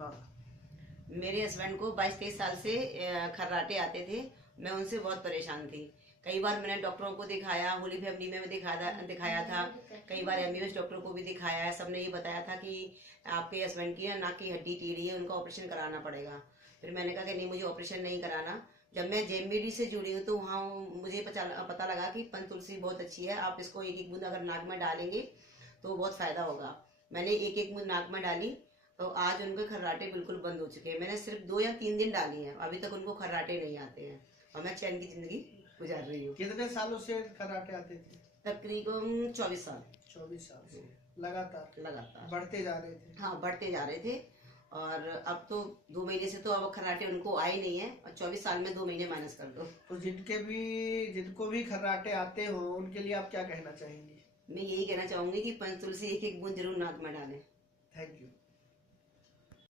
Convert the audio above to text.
हाँ। मेरे हस्बैंड को 22-23 साल से खर्राटे आते थे। मैं उनसे बहुत परेशान थी। कई बार मैंने डॉक्टरों को दिखाया, होली फैमिली में दिखाया था, कई बार एमबीबीएस डॉक्टर को भी दिखाया है। सबने ये बताया था कि आपके हस्बैंड की नाक की हड्डी टेढ़ी है, उनका ऑपरेशन कराना पड़ेगा। फिर मैंने कहा कि नहीं, मुझे ऑपरेशन नहीं कराना। जब मैं जेएमबीडी से जुड़ी हूँ तो वहाँ मुझे पता लगा कि पंचतुलसी बहुत अच्छी है। आप इसको एक एक बूंद अगर नाक में डालेंगे तो बहुत फायदा होगा। मैंने एक एक बूंद नाक में डाली तो आज उनके खर्राटे बिल्कुल बंद हो चुके हैं। मैंने सिर्फ 2 या 3 दिन डाली हैं, अभी तक उनको खर्राटे नहीं आते हैं और मैं चैन की जिंदगी गुजार रही हूँ। कितने सालों से खर्राटे आते थे? तकरीबन 24 साल। 24 साल से लगातार बढ़ते जा रहे थे? हाँ, बढ़ते जा रहे थे। और अब तो 2 महीने से तो अब खर्राटे उनको आए नहीं है, और 24 साल में 2 महीने माइनस कर दो। तो जिनको भी खर्राटे आते हो उनके लिए आप क्या कहना चाहेंगी? मैं यही कहना चाहूंगी कि पंचतुलसी एक एक बूंद जरूर नाक में डालें। Thank you.